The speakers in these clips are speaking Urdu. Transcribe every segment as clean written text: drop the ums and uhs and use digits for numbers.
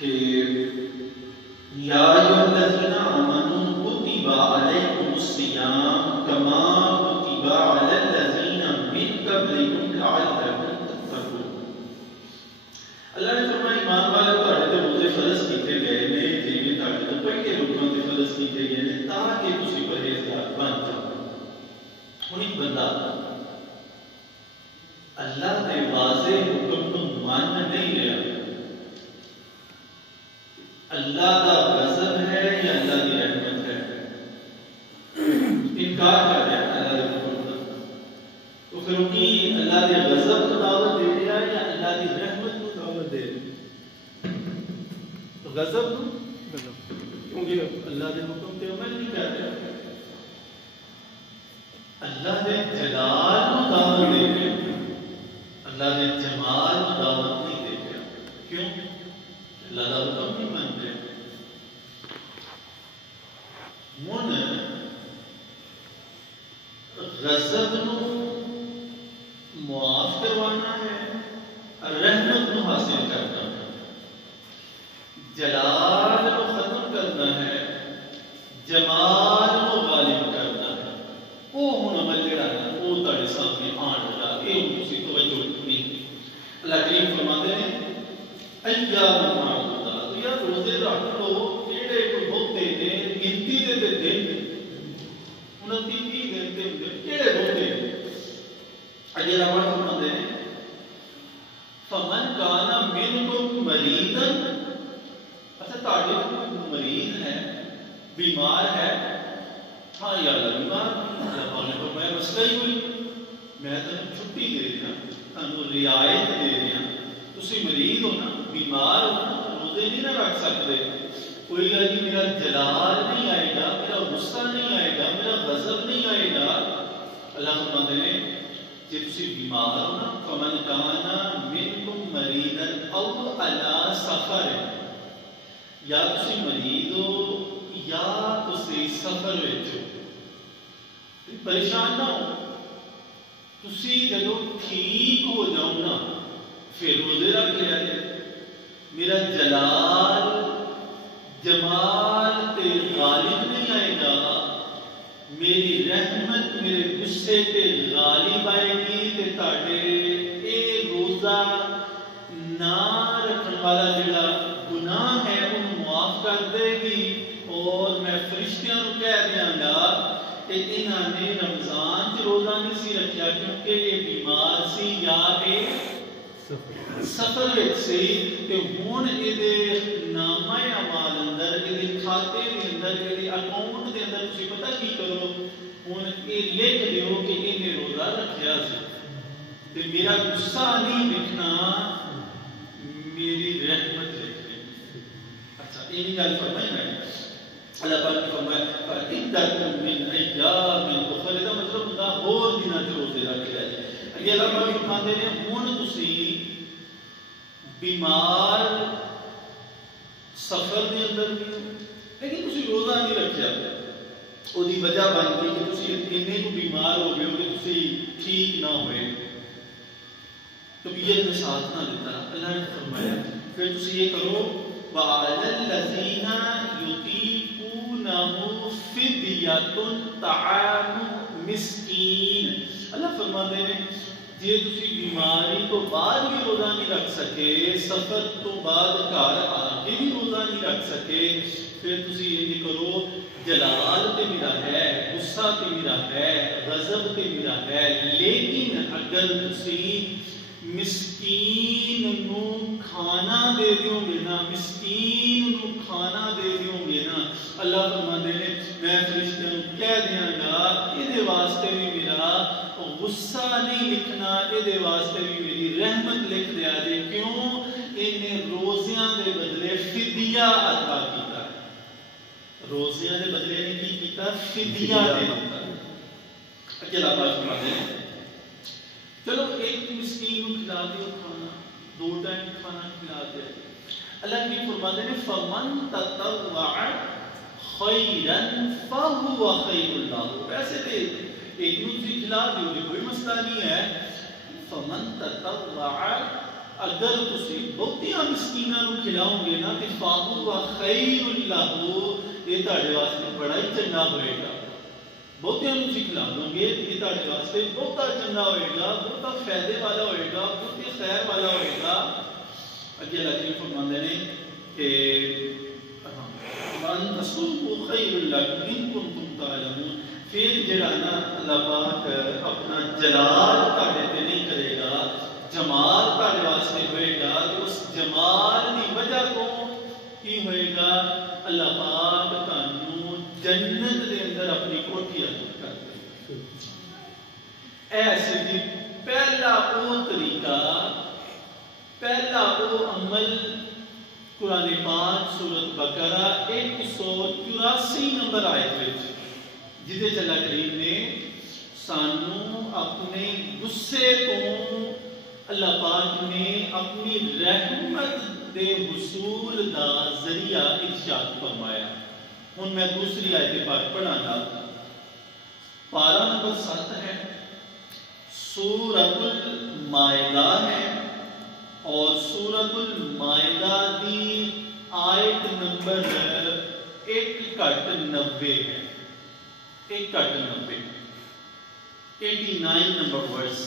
کہ یا ایھا الذین آمنوا کتب علیکم الصیام کما کتب علی الذین من قبلکم لعلکم تتقون۔ اللہ نے فرمایا ایمان والو تہاڈے تے روزے فرض کیتے گئے نے جویں تہاڈے تو پہلے لوکاں تے فرض کیتے گئے نے تاکہ تسی پرہیزگار بن جاؤ۔ ہن ایک بندہ اللہ کے واضح حکم کو مان نہیں رہا، اللہ کا غضب ہے یا اللہ کی رحمت ہے، انکار کر رہا ہے اللہ کے حکم کا، تو پھر کی اللہ کے غضب کو دعوت دے رہا ہے یا اللہ کی رحمت کو دعوت دے رہا ہے؟ تو غضب کیونکہ اللہ کے حکم پہ عمل نہیں کر رہا، اللہ کے جلال کو دعوت دے رہا ہے، اللہ کے جمال کو دعوت نہیں دے رہا۔ کیوں؟ اللہ کا حکم نہیں مان رہے۔ من غضب نو معاف کروانا ہے، رحمت نو حاصل کرنا ہے، جلال کو ختم کرنا ہے، جمال کو غالب کرنا ہے۔ وہ ہن عمل جڑا ہے وہ تہاڈے سامنے آن لگا، یہ تسی توجہ نہیں۔ اللہ کریم فرماتے ہیں ایام معدودات، یا روزے رکھ لو کیڑے کوئی بہتے نے گنتی دے دن 29 دن دے ہوندے کیڑے بہتے نے۔ اگے رب فرماتے ہیں فمن کان منکم مریضا، اچھا تہاڈے کوئی مریض ہے، بیمار ہے، ہاں یا اللہ بیمار، اللہ نے فرمایا مسئلہ ہی کوئی، میں تمہیں چھٹی دے رہا، تمہیں رعایت دے رہا، تسی مریض ہو نا، بیمار ہو نا، روزے نہیں نہ رکھ سکتے، کوئی گل نہیں، میرا جلال نہیں آئے گا، میرا غصہ نہیں آئے گا، میرا غضب نہیں آئے گا۔ اللہ فرماتے ہیں جے تسی بیمار ہو نا، فمن کان منکم مریضا او علی سفر، یا تسی مریض ہو یا تسی سفر وچ ہو، پریشان نہ ہو، تسی جدو ٹھیک ہو جاؤ نا پھر روزے رکھ لیا جائے، میرا جلال جمال تے غالب نہیں آئے گا، میری رحمت میرے غصے تے غالب آئے گی، تے تہاڈے اے روزہ نہ رکھن والا جڑا گناہ ہے انہوں معاف کر دے گی، اور میں فرشتیاں نو کہہ دیاں گا کہ انہاں نے رمضان چ روزہ نہیں سی رکھیا کیونکہ یہ بیمار سی یا سفر وچ سی، تے ہن یہ نامہ اعمال اندر، یہ کھاتے دے اندر، یہ اکاؤنٹ دے اندر تسی پتہ کی کرو، ہن یہ لکھ دیو کہ انہیں روزہ رکھیا سی، تے میرا غصہ نہیں لکھنا، میری رحمت لکھنی۔ اچھا یہ گل فرمائی میں اللہ پاک نے فرمایا فَعِدَّةٌ مِّنْ أَيَّامٍ أُخَرَ، دا مطلب ہوتا اور دنوں چ روزے رکھ لیا جائے۔ یہ اللہ پاک فرماتے ہیں ہن تسی بیمار سفر دے اندر بھی لیکن تسی روزہ نہیں رکھیا، وہ دی وجہ بن گئی کہ تسی اتنے کو بیمار ہو گئے ہو کہ تسی ٹھیک نہ ہوئے، طبیعت نے ساتھ نہ دیتا۔ اللہ نے فرمایا پھر تسی یہ کرو وَعَلَى الَّذِينَ يُطِيقُونَهُ فِدْيَةٌ طَعَامُ مِسْكِين۔ اللہ فرماتے ہیں جے تسی بیماری تو بعد بھی روزہ نہیں رکھ سکے، سفر تو بعد گھر آ کے بھی روزہ نہیں رکھ سکے، پھر تسی یہ کرو جلال تے میرا ہے، غصہ تے میرا ہے، غضب تے میرا ہے، لیکن اگر تسی مسکین نو کھانا دے دیو گے نا، مسکین نو کھانا دے دیو گے نا، اللہ فرماتے ہیں میں فرشتوں کو کہہ دیاں گا یہ واسطے بھی میرا غصہ نہیں لکھنا، یہ واسطے بھی میری رحمت لکھ دیا جے۔ کیوں؟ انہیں روزیاں دے بدلے فدیہ عطا کیتا ہے، روزیاں دے بدلے نے کی کیتا؟ فدیہ دے دیتا۔ اکیلا پاس فرماتے ہیں چلو ایک مسکین کو کھلا دیو کھانا، 2 ٹائم کھانا کھلا دے۔ اللہ کی فرماتے ہیں فَمَن تَطَوَّعَ خَيْرًا فَهُوَ خَيْرٌ لَهُ، ویسے دے ایک نو تسی کھلا دیو گے کوئی مسئلہ نہیں ہے، فَمَن تَطَوَّعَ اگر تسی بہتیاں مسکیناں نوں کھلاؤ گے نا تے فاہو خیر لہو، یہ تہاڈے واسطے بڑا ہی چنگا ہوئے گا. بہتیاں نوں تسی کھلا دو گے یہ تہاڈے واسطے بہتا چنگا ہوئے گا، بہتا فائدے والا ہوئے گا، بہتی خیر والا ہوئے گا. اگے اللہ کریم فرماندے نے کہ وَأَن تَصُومُوا خَيْرٌ لَكُمْ إِن كُنتُمْ تَعْلَمُونَ. پھر جڑا نا اللہ پاک اپنا جلال تہاڈے تے نہیں کرے گا، جمال تہاڈے واسطے ہوئے گا، تو اس جمال دی وجہ تو کی ہوئے گا؟ اللہ پاک تانوں جنت دے اندر اپنی کوٹھی عطا کر دے. ایسے دی پہلا وہ طریقہ، پہلا وہ عمل قرآن پاک سورۃ بقرہ 184 نمبر آیت وچ جدے اللہ کریم نے سانوں اپنے غصے تو اللہ پاک نے اپنی رحمت دے حصول دا ذریعہ ارشاد فرمایا. ہن میں دوسری آیت پاک پڑھاں گا. پارہ نمبر 7 ہے، سورۃ المائدہ ہے، اور سورۃ المائدہ دی آیت نمبر 1-90 ہے. 1-90 89 نمبر ورس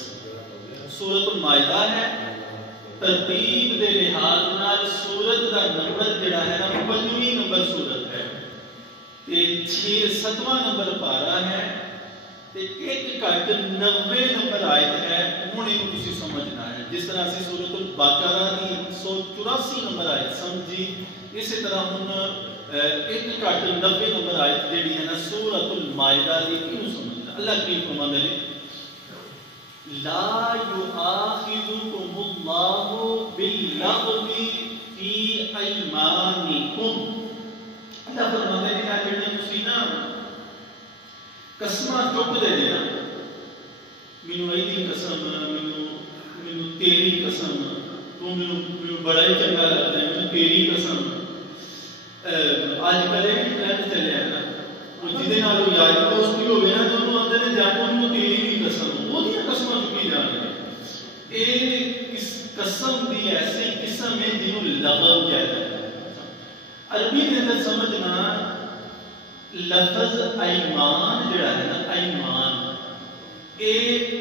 سورۃ المائدہ ہے. ترتیب دے لحاظ نال سورت دا نمبر جڑا ہے نا 5ویں نمبر سورت ہے، تے 7واں نمبر پارہ ہے، تے 1-90 نمبر آیت ہے. ہن یہ تسی سمجھنا ہے جس طرح سے سورۃ البقرہ دی 184 نمبر آیت سمجھی، اسی طرح ہن 1-90 نمبر آیت جڑی ہے نا سورۃ المائدہ دی کیوں سمجھنا. اللہ کی فرماندے نے لا یؤاخذکم اللہ باللغو فی ایمانکم. اللہ فرماندے نے کہ جڑے تسی نا قسماں چک دے دینا، مینوں ایدی قسم، مینوں تیری قسم، تو مینوں بڑا ہی چنگا لگتا ہے، مینوں تیری قسم. آج کل ایک ٹرینڈ چلے ہے نا، وہ جہدے نال یار دوستی ہوے نا تو انہوں آندے نے جان مینوں تیری بھی قسم، وہ دیاں قسماں چکی جان گے. یہ قسم دی ایسی قسم ہے جنوں لغو کہتے ہیں. عربی کے اندر سمجھنا لفظ ایمان جڑا ہے نا، ایمان اے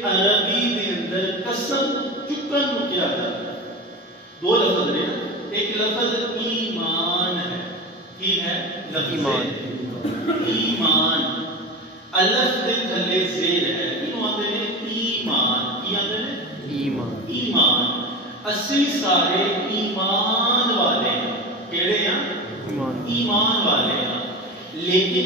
عربی دے اندر قسم چکن کو کیا جاتا ہے. دو لفظ نے، ایک لفظ ایمان ہے. کی ہے لفظ ایمان، الف دے تھلے زیر ہے، انہوں آتے ہیں ایمان. کی آتے ہیں ایمان. ایمان اسی سارے ایمان والے ہیں. کیڑے ہیں؟ ایمان والے ہیں. لیکن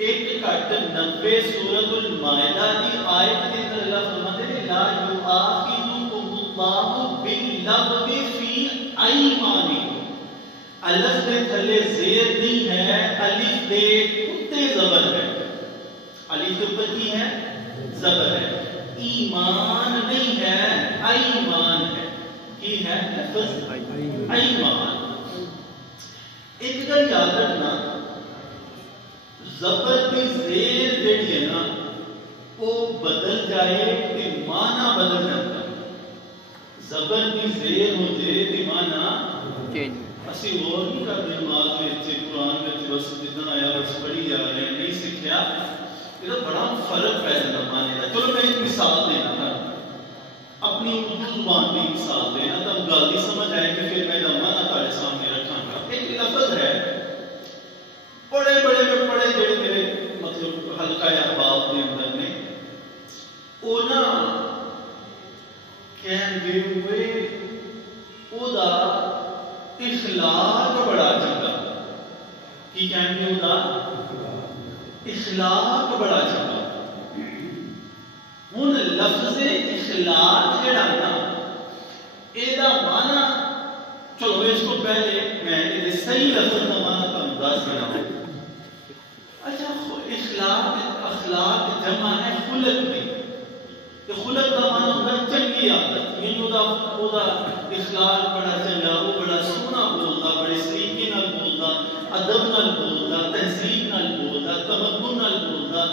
1-90 سورۃ المائدہ دی آیت کے اندر اللہ فرماتے ہیں لا یؤاخذکم اللہ باللغو فی ایمانکم. الف دے تھلے زیر نہیں ہے، الف دے اتے زبر ہے. الف دے اوپر کی ہے؟ زبر ہے. ایمان نہیں ہے، ایمان ہے. کی ہے لفظ ایمان. ایک گل یاد رکھنا، زبر کی زیر جڑی ہے نا وہ بدل جائے تے معنی بدل جاتا ہے. زبر کی زیر ہو جائے تے معنی اسی اور نہیں کرتے. نماز وچ قرآن وچ بس جتنا آیا بس پڑھی جا رہے ہیں، نہیں سیکھیا. یہ بڑا فرق پہ جاتا معنی کا. چلو میں ایک مثال دینا تھا، اپنی اردو زبان کی مثال دینا تب گل نہیں سمجھ آئے کہ پھر میں معنی تھوڑے سامنے رکھاں گا. ایک لفظ ہے بڑے بڑے میں پڑھے جڑے میرے مطلب حلقہ احباب کے اندر نے، وہ نا کہن گے ہوئے او دا اخلاق بڑا چنگا. کی کہن گے او دا اخلاق بڑا چنگا. ہن لفظ اخلاق جڑا نا اے دا معنی، چلو اس کو پہلے میں یہ صحیح لفظ کا معنی تمہیں دس دینا. اچھا اخلاق جمع ہے خلق میں. خلق کا معنی ہوتا ہے چنگی عادت. مینوں دا اخلاق بڑا چنگا، وہ بڑا سونا بولدا، بڑے سلیقے نال بولدا، ادب نال بولدا، تہذیب نال بولدا، تمدن نال بولدا.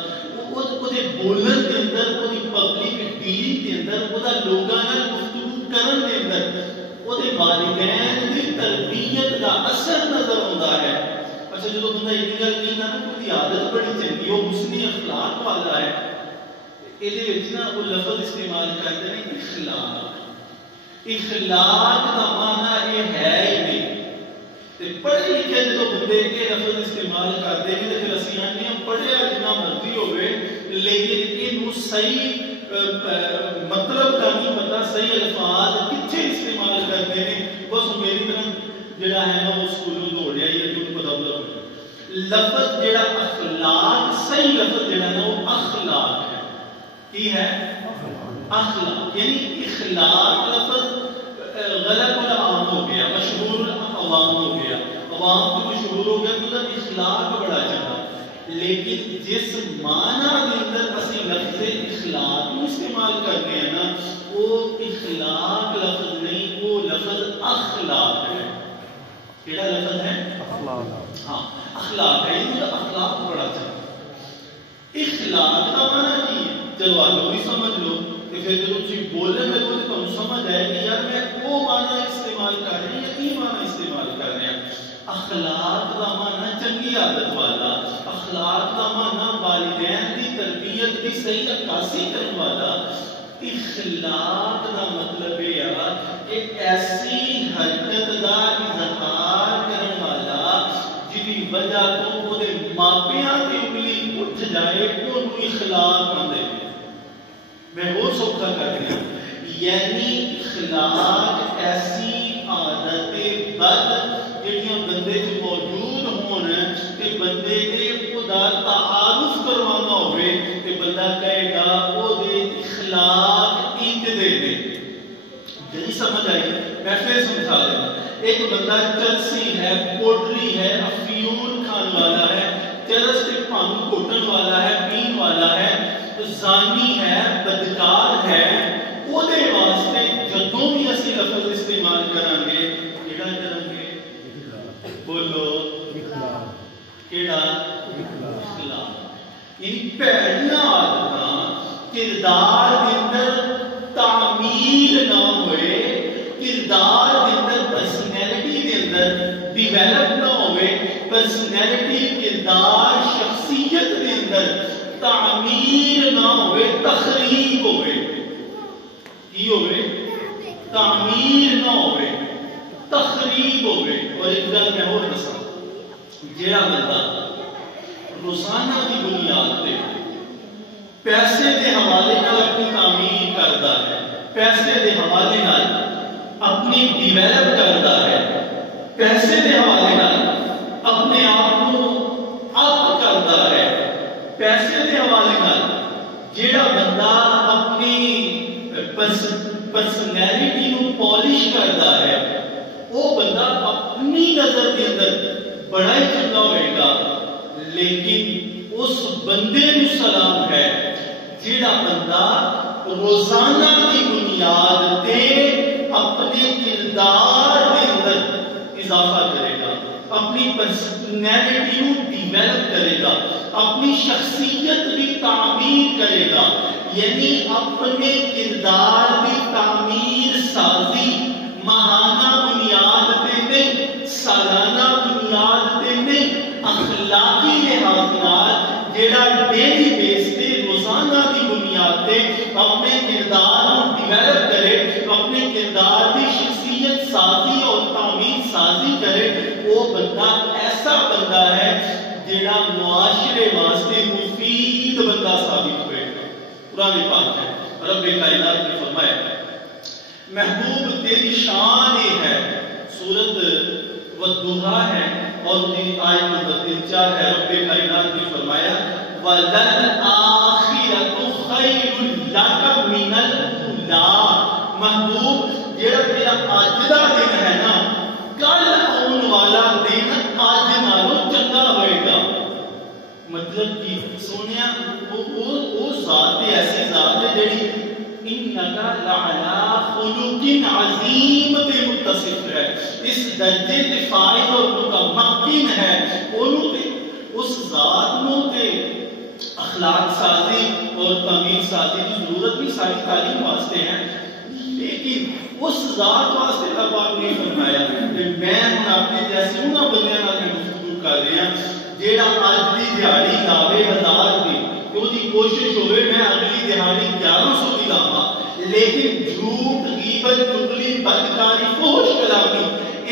وہ دے بولن دے اندر، وہ دی پبلک ڈیلنگ دے اندر، وہ دا لوگاں نال گفتگو کرن دے اندر دا اثر نظر آتا ہے. اچھا جب بندہ ایک گل کہنا نا کہ عادت بڑی چنگی وہ حسنی اخلاق والا ہے یہ نا وہ لفظ استعمال کرتے ہیں اخلاق. اخلاق کا معنی یہ ہے ہی نہیں. پڑھے لکھے جب بندے کے لفظ استعمال کرتے ہیں تو پھر اسی آنے پڑھیا جتنا مرضی ہوئے لیکن یہ صحیح مطلب کا نہیں پتا صحیح الفاظ کتنے استعمال کرتے ہیں. بس میری طرح جڑا ہے نا وہ سکولوں دوڑیا یا کیوں پتا ہوتا لفظ جڑا اخلاق صحیح لفظ جڑا نا وہ اخلاق ہے. کی ہے اخلاق یعنی اخلاق لفظ غلط العام ہو گیا مشہور عوام ہو گیا عوام کو مشہور ہو گیا تو اخلاق بڑا چاہتا. لیکن جس معنی کے اندر اسی لفظ اخلاق استعمال کرتے ہیں نا وہ اخلاق لفظ نہیں وہ لفظ اخلاق ہے. کیڑا لفظ ہے اخلاق. ہاں اخلاق ہے یہ اخلاق بڑا چاہتا. اخلاق کا معنی کی چلو آپ بھی سمجھ لو کہ پھر جب تم بولنے میں تو تم سمجھ آئے کہ یار میں وہ معنی استعمال کر رہے ہیں یا یہ معنی استعمال کر رہے ہیں. اخلاق کا معنی چنگی عادت والا اخلاق کا معنی والدین کی تربیت کی صحیح عکاسی کرنے والا. اخلاق کا مطلب یہ ہے کہ ایسی حرکت کا اظہار کرنے والا جن کی وجہ تو وہ ماپیاں کی انگلی اٹھ جائے وہ اخلاق بندے میں وہ سوکھا کر دیا. یعنی اخلاق ایسی عادت بد جڑیاں بندے سے موجود ہون کہ بندے کے خدا تعارف کروانا ہوئے کہ بندہ کہے گا وہ دے اخلاق ایک دے دے. جی سمجھ آئی میں پھر سمجھا دیں. ایک بندہ چرسی ہے پوٹری ہے افیون کھان والا ہے چرس کے پانگ کوٹن والا ہے پین والا ہے زانی ہے بدکار ہے وہ دے واسطے جدوں بھی اسی لفظ استعمال کریں گے کیڑا کریں گے بولو کیڑا اخلاق. یعنی پہلیاں عادتاں کردار کے اندر تعمیل نہ ہوئے کردار کے اندر پرسنالٹی کے اندر ڈیویلپ نہ ہوئے پرسنالٹی کردار شخصیت کے اندر تعمیر نہ ہوئے تخریب ہوئے کی ہوئے تعمیر نہ ہوئے تخریب ہوئے. اور ایک گل میں اور دساں جڑا بندہ روزانہ کی بنیاد پہ پیسے کے حوالے نال اپنی تعمیر کرتا ہے پیسے کے حوالے نال اپنی ڈیویلپ کرتا ہے پیسے کے حوالے نال اپنے آپ کو اپ کرتا ہے پیسے کے حوالے نال جیڑا بندہ اپنی پرسنالٹی کو پالش کرتا ہے وہ بندہ اپنی نظر کے اندر بڑا ہی چنگا ہوئے گا. لیکن اس بندے کو سلام ہے جیڑا بندہ روزانہ کی بنیاد تے اپنے کردار کے اندر اضافہ کرے گا اپنی پرسنالٹی کو ڈیویلپ کرے گا اپنی شخصیت بھی تعمیر کرے گا. یعنی اپنے کردار کی تعمیر سازی ماہانہ بنیاد پہ نہیں سالانہ بنیاد پہ نہیں اخلاقی لحاظ جیڑا ڈیلی بیس پہ روزانہ کی بنیاد پہ اپنے کردار کو ڈیویلپ کرے اپنے کردار کی شخصیت سازی اور تعمیر سازی کرے وہ بندہ ایسا بندہ ہے جیڑا معاشرے واسطے مفید بندہ ثابت ہوئے گا. قرآن پاک ہے رب کائنات نے فرمایا محبوب تیری شان یہ ہے سورت والضحیٰ ہے اور آیت نمبر 3-4 ہے. رب کائنات نے فرمایا وَلَلْآخِرَةُ خَيْرٌ لَكَ مِنَ الْأُولَىٰ. محبوب جیڑا تیرا آج دا دن ہے نا کل آن والا دن آج نالوں چنگا ہوئے گا. مطلب کہ سونیا وہ ذات ایسی ذات ہے جیڑی انکا لعلا خلق عظیم تے متصف ہے اس درجے تے فائد اور متمکن ہے انہوں تے اس ذات نو تے اخلاق سازی اور تعمیر سازی کی ضرورت بھی ساری تعلیم واسطے ہیں. لیکن اس ذات واسطے اللہ پاک نے فرمایا کہ میں ہن اپنے جیسے انہاں بندیاں نال گفتگو کر رہا جیڑا اج دی دیہاڑی لاوے 1000 دی کہ وہ دی کوشش ہوئے میں اگلی دیہاڑی 1100 دی لاواں، لیکن جھوٹ، غیبت، چغلی، بدکاری، فحش کلامی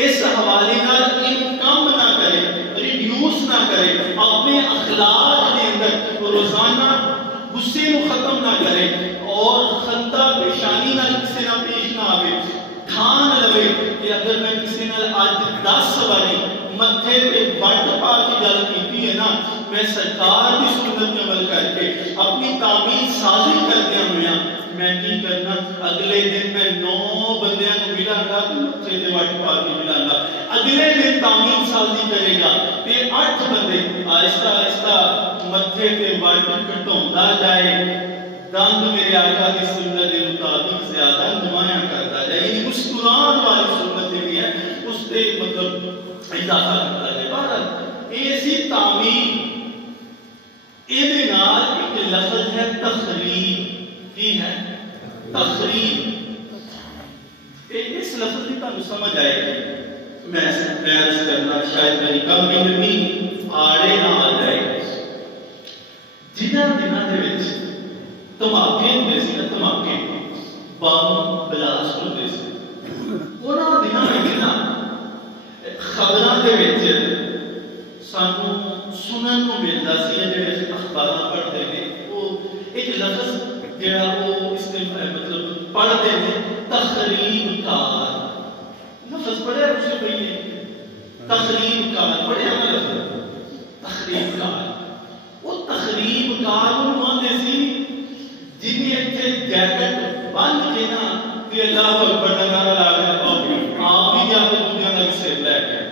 اس حوالے نال ان کم نہ کرے، ریڈیوس نہ کرے، اپنے اخلاق کے اندر روزانہ غصے کو ختم نہ کرے اور خندہ پیشانی نہ کسی نہ پیش نہ آوے، ٹھان لوے کہ اگر میں کسی نال آج 10 سواری متھے پہ وٹ پا کے گل کیتی ہے نا، میں سرکار کی سنت میں عمل کر کے اپنی تعمیر سازی کر دیا ہویا، میں نہیں کرنا اگلے دن میں 9 بندیاں کو ملا گا تو متھے پہ وٹ پا کے ملا گا، اگلے دن تعمیر سازی کرے گا پھر 8 بندے آہستہ آہستہ متھے پہ وٹ کٹوندا جائے، دند میرے آقا کی سنت کے مطابق زیادہ نمایاں کرتا جائے، یعنی مسکران والی سنت بھی ہے اس پہ مطلب اضافہ کرتا جائے۔ بہرحال ایسی تعمیر ایدے نال ایک لفظ ہے تخریب، کی ہے تخریب، اس لفظ کی تانوں سمجھ آئے گی، میں عرض کرنا شاید میری کم علمی آڑے نہ آ جائے، جنہاں دنوں دے وچ دھماکے ہوندے سی نا، دھماکے بم بلاسٹ ہوندے سی، انہاں دنوں وچ نا خبراں دے وچ سانوں سنن کو ملدا سی، جڑے اخباراں پڑھدے نے وہ ایک لفظ جڑا وہ استعمال مطلب پڑھتے ہیں تخریب کار، لفظ پڑھیا اسے پہلے تخریب کار پڑھیا نا لفظ تخریب کار، وہ تخریب کار وہ آندے سی جنہیں اتنے جیکٹ بن کے نا کہ اللہ اکبر کا نعرہ لا کے آپ ہی جا کے دنیا کا سر لے کے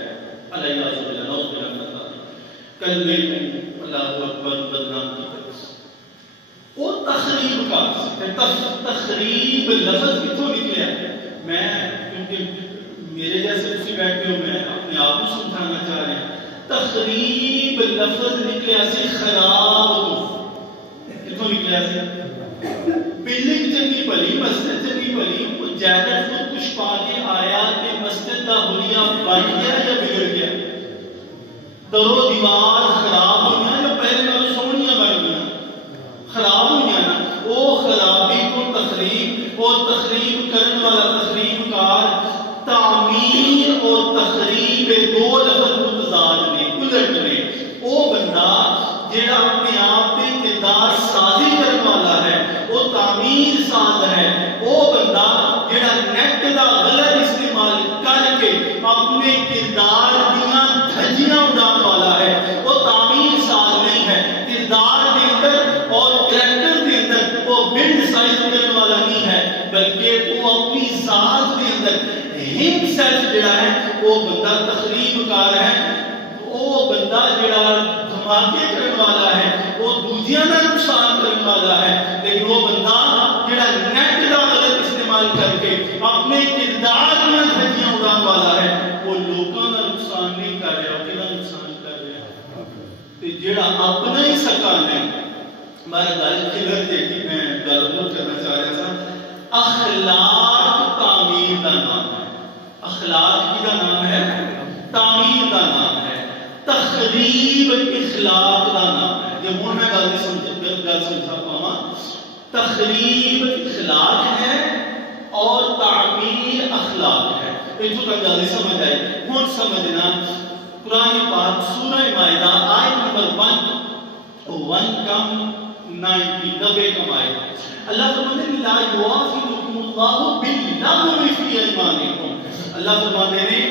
اللہ عز و جل نعوذ باللہ من ذلک کلمے کو اللہ اکبر بدنام کی طرف وہ تخریب کا تخریب لفظ کتوں نکلے میں کیونکہ میرے جیسے اسی بیٹھے ہو میں اپنے آپ کو سمجھانا چاہ رہے ہیں، تخریب لفظ نکلے سی خراب تو کتوں نکلے سی بلڈنگ چنگی بھلی مسجد چنگی بھلی وہ جیکٹ خود کچھ پا کے آیا کہ مسجد کا حلیہ بن گیا یا بگڑ گیا، درو دیوار خراب ہو گیا یا پہلے نال سونیاں بن گیا، خراب ہو گیا نا، وہ خرابی کو تخریب، وہ تخریب کرنے والا تخریب کار، تعمیر اور تخریب دو لفظ متضاد نے الٹ نے، وہ بندہ جیڑا اپنے آپ پہ کردار سازی کرنے والا ہے وہ تعمیر ساز ہے، وہ بندہ جیڑا نیٹ دا غلط استعمال کر کے اپنے کردار دیاں دھجیاں اڑان والا ہے وہ تعمیر ساز نہیں ہے، کردار کے اندر اور کریکٹر کے اندر وہ بلڈ سائز کرنے والا نہیں ہے، بلکہ وہ اپنی ذات کے اندر ہم سیلف جڑا ہے وہ بندہ تخریب کار ہے، وہ بندہ جڑا دھماکے کرنے والا ہے وہ دوجیاں کا نقصان کرنے والا ہے، لیکن وہ بندہ جڑا نیٹ کا غلط استعمال کر کے اپنے کردار میں دھجیاں اڑان والا ہے وہ لوگوں کا نقصان نہیں کر رہا، کہنا نقصان کر رہا ہے، جڑا اپنا ہی سکا نہیں ہمارا گل کلر دیکھی میں گل کرنا چاہ رہا تھا، اخلاق تعمیر کا نام ہے، اخلاق کی کا نام ہے، تعمیر کا نام ہے، تخریب اخلاق کا نام ہے، یہ ہوں میں گل سمجھا پاواں، تخریب اخلاق ہے اور تعمیر اخلاق ہے، اتوں تک گل سمجھ آئی، ہوں سمجھنا قرآن پاک سورہ مائدہ آیت نمبر 1 کم 90 کم آیت، اللہ فرماتے ہیں لا یؤاخذکم اللہ باللغو فی ایمانکم، اللہ فرماتے ہیں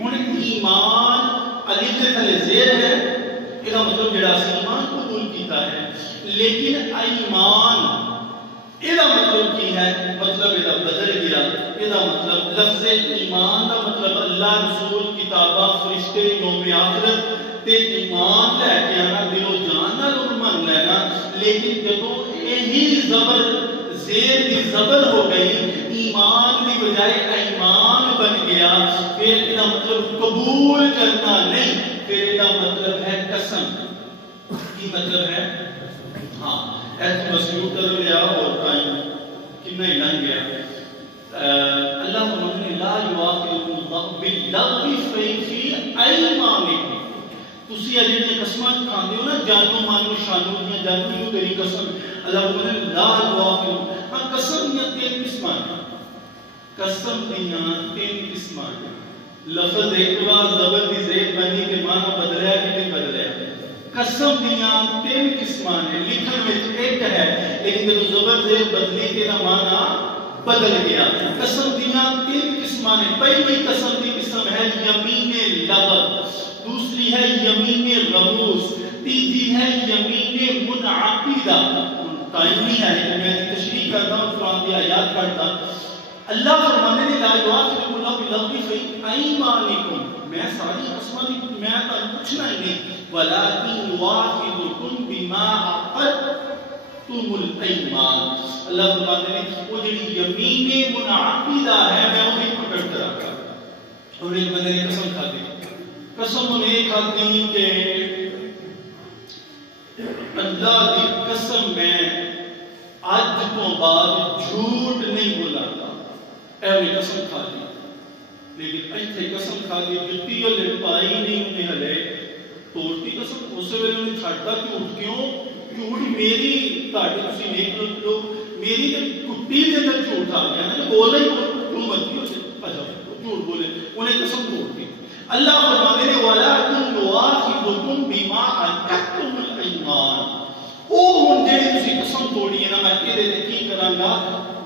ہن ایمان الف سے تھلے زیر ہے، یہ مطلب جڑا سی ایمان قبول کیتا ہے، لیکن ایمان یہ مطلب کی ہے، مطلب یہ بدل گیا، یہ مطلب لفظ ایمان کا مطلب اللہ رسول کتاباں فرشتے یوم آخرت تے ایمان لے کے آنا، دل و جان نال من لینا، لیکن جب یہی زبر زیر کی زبر ہو گئی، ایمان کی بجائے ایمان بن گیا، پھر یہ مطلب قبول کرنا نہیں، پھر یہ مطلب ہے قسم، کی مطلب ہے ہاں ایسے مسیح کر لیا اور ٹائم کتنا ہی لگ گیا، اللہ فرماتے ہیں لا یؤاخذکم اللہ باللغو فی ایمانکم، تسی جڑی قسماں کھاندے ہو نا جانو مانو شانو دیاں جانو جو تیری قسم، اللہ فرماتے ہیں لا یؤاخذکم، ہاں قسم دیاں تین قسماں، قسم دیاں تین قسماں، لفظ ایک بار زبر دی زید بنی کے معنی بدلیا کہ نہیں بدلیا، قسم دیاں تین قسماں نے، لکھن میں ایک ہے لیکن جب زبر زید بدلی کے معنی بدل گیا۔ قسم دیاں تین قسماں نے، پہلی قسم دی قسم ہے یمین لغو، دوسری ہے یمین غموس، تیسری ہے یمین منعقدہ۔ ٹائم نہیں ہے میں تشریح کرتا ہوں، قرآن کی آیات پڑھتا۔ اللہ فرمانے نے لا یؤاخذکم اللہ باللغو فی ایمانکم، میں ساری قسماں میں پوچھنا ہی نہیں، ولکن یؤاخذکم بما عقدتم الایمان، اللہ فرماتے ہیں وہ جڑی یمین منعقدہ ہے میں انہیں پکڑ کر رکھا۔ اور ایک بندے نے قسم کھا دی، قسم انہیں کھا دی کہ اللہ دی قسم میں آج تو بعد جھوٹ نہیں بولا تھا، اے قسم کھا دی، لیکن ایتھے قسم کھا دی جتی ہلے پائی نہیں انہیں ہلے توڑتی قسم، اس ویلے انہیں چھڑتا جھوٹ کیوں؟ جھوٹ میری تاڑی تسی نیک لوگ میری کٹی دے اندر جھوٹ آ گیا نا، بولے کیوں مرضی ہو جھوٹ بولے، انہیں قسم توڑ دی۔ اللہ فرماتے ہیں وَلَكِنْ يُؤَاخِذُكُمْ بِمَا عَقَدتُّمُ الْأَيْمَانَ، او ہن جڑی تسی قسم توڑی ہے نا میں کہے تے کی کراں گا،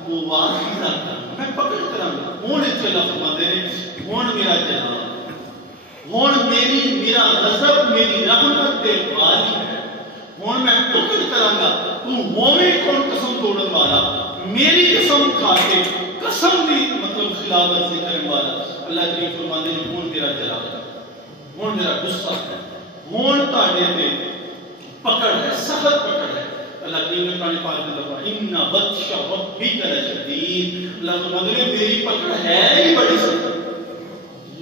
مواخذہ کراں گا، میں پکڑ کراں گا۔ ہن اتے اللہ فرماتے ہیں ہن میرا جلال، ہن میرا غضب میری رحمت تے غالب ہے، ہن میں پکڑ کراں گا، تو ہوویں کون قسم توڑن والا، میری قسم کھا کے قسم دی مطلب خلاف ورزی کرنے والا۔ اللہ کریم فرماتے ہیں ہن میرا جلال ہے، ہن میرا غصہ ہے، ہن تہاڈے تے پکڑ ہے، سخت پکڑ ہے۔ اللہ کریم نے قرآن پاک میں فرمایا ان بطش ربک لشدید، اللہ فرماتے ہیں میری پکڑ ہے ہی بڑی سخت،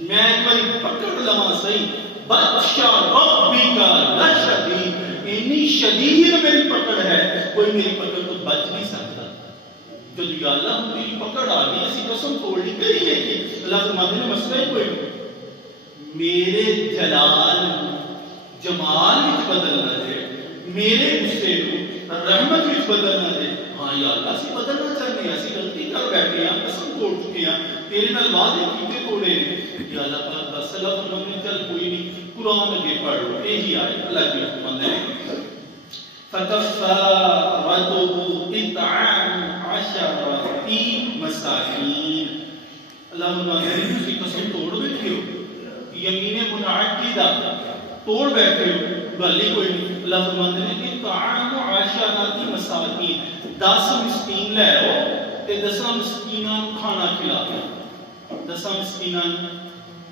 میں ایک بار پکڑ لواں صحیح، بطش ربک لشدید، اتنی شدید میری پکڑ ہے کوئی میری پکڑ تو بچ نہیں سکتا۔ جو یا اللہ میری پکڑ آ گئی اسی قسم توڑ لی کریے کہ اللہ فرماتے ہیں مسئلہ ہی کوئی نہیں، میرے جلال جمال وچ بدلنا دے، میرے غصے کو رحمت وچ بدلنا دے۔ ہاں یا اللہ اسی بدلنا چاہتے ہیں، اسی غلطی کر بیٹھے ہیں، قسم توڑ چکے ہیں، تیرے نال وعدے کیتے توڑے ہیں، یا اللہ پاک بس اللہ فرماتے ہیں چل کوئی نہیں، قرآن اگے پڑھ لو، یہی آئے اللہ کی فرماتے ہیں فَكَفَّارَتُهُ إِطْعَامُ عَشَرَةِ مَسَاكِينَ، اللہ فرماتے ہیں تسی قسم توڑ بیٹھے ہو، یمین منعقدہ توڑ بیٹھے ہو، گلی کوئی نہیں۔ اللہ فرماتے ہیں اِطْعَامُ عَشَرَةِ مَسَاكِينَ، 10 مسکین لے آؤ تے 10 مسکیناں کھانا کھلا دو، 10 مسکیناں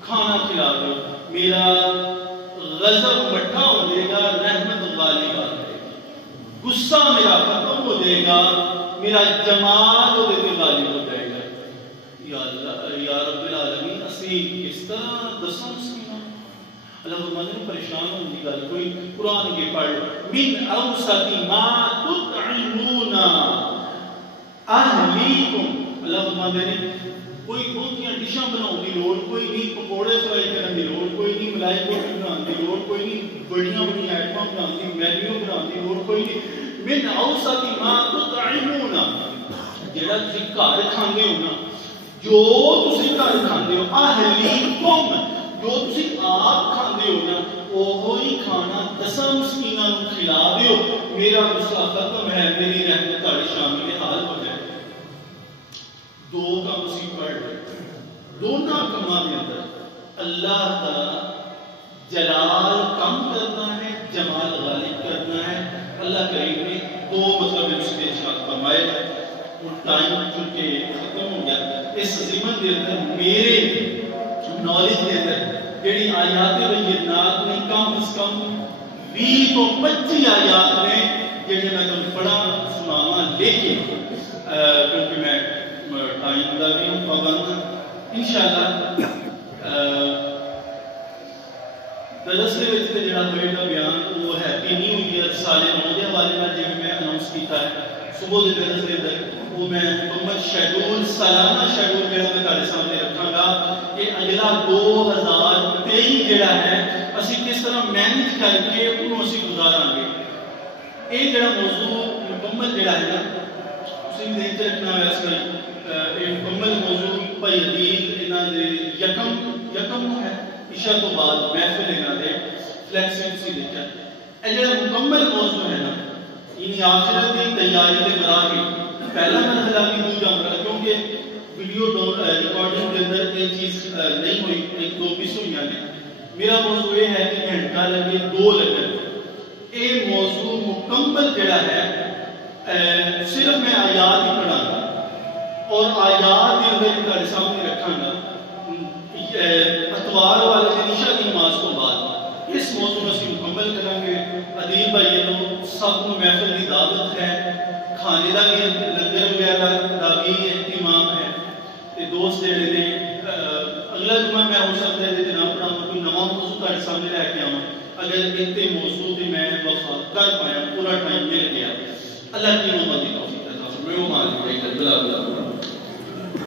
کھانا کھلا دو، میرا غضب مٹھا ہو جائے گا، رحمت غالب آ جائے گی، غصہ میرا ختم ہو جائے گا، میرا جمال ہو دے غالب ہو جائے گا۔ یا اللہ یا رب العالمین اسی کس طرح 10 مسکیناں، اللہ فرماتے ہیں پریشان ہونے کی گل کوئی، قرآن کے پڑھ من اوسط ما تطعمون اہلیکم، اللہ فرماتے ہیں کوئی بہتیاں ڈشاں بناؤں دی لوڑ کوئی نہیں، پکوڑے فرائی کرنے دی لوڑ کوئی نہیں، ملائی کوٹی بناؤں دی لوڑ کوئی نہیں، بڑیاں بڑی آئٹماں بناؤں دی مینیو بناؤں دی لوڑ کوئی نہیں، من اوسط ما تطعمون، جڑا تسی گھر کھاندے ہو نا، جو تسی گھر کھاندے ہو، اہلیکم جو تسی آپ کھاندے ہو نا، وہی کھانا 10 مسکیناں نوں کھلا دیو، میرا غصہ ختم ہے، میری رحمت تہاڈے شامل حال ہو جائے۔ دو کام اسی پڑھ لے، دونوں کاماں دے اندر اللہ کا جلال کم کرنا ہے، جمال غالب کرنا ہے۔ اللہ کریم نے دو مطلب اس کے ارشاد فرمائے، اور ٹائم چونکہ ختم ہو گیا، اس ضمن کے اندر میرے نالج کے اندر جڑی آیات بینات نے کم از کم 20 تو 25 آیات نے جڑے میں تمہیں پڑھا سناواں، لیکن کیونکہ میں ٹائم دا بھی پابند انشاءاللہ درس دے وچ تے جڑا ہوئے گا بیان وہ ہے 3 نیو ایئر سال 9 دے حوالے نال جے میں اناؤنس کیتا ہے صبح دے درس دے اندر وہ میں مکمل شیڈول سالانہ شیڈول میرا میں تارے سامنے رکھاں گا کہ اگلا 2023 جڑا ہے اسی کس طرح مینج کر کے انہوں اسی گزاراں گے. یہ جڑا موضوع مکمل جڑا ہے نا اسی دیکھ رکھنا ہے. اس کا مکمل موضوع بھائی عدید انہاں دے یکم ہے عشاء تو بعد محفل انہاں دے فلیکسیبلٹی دیکھا. یہ جڑا مکمل موضوع ہے نا یعنی آخرت کی تیاری کے مراحل پہلا مرحلہ بھی دوسرا مرحلہ کیونکہ ویڈیو ریکارڈنگ کے اندر یہ چیز نہیں ہوئی ایک دو مس ہوئی ہیں. میرا موضوع یہ ہے کہ گھنٹہ لگے 2 لگے. یہ موضوع مکمل جڑا ہے صرف میں آیات ہی پڑھا گا اور آیات ہی اندر تمہارے سامنے رکھاں گا. اتوار والے دن عشاء کی نماز کو بعد اس موضوع میں اسی مکمل کریں گے. عدیل بھائی لوگ سب کو محفل کی دعوت ہے, کھانے کا بھی لنگر وغیرہ کا بھی اہتمام ہے. دوست جڑے نے اگلا جمعہ میں ہو سکتا ہے کہ نہ پڑھاؤں کوئی نواں موضوع تمہارے سامنے لے کے آؤں. اگر اتنے موضوع میں وفا کر پایا پورا ٹائم مل گیا اللہ کی نعمت دی توفیق.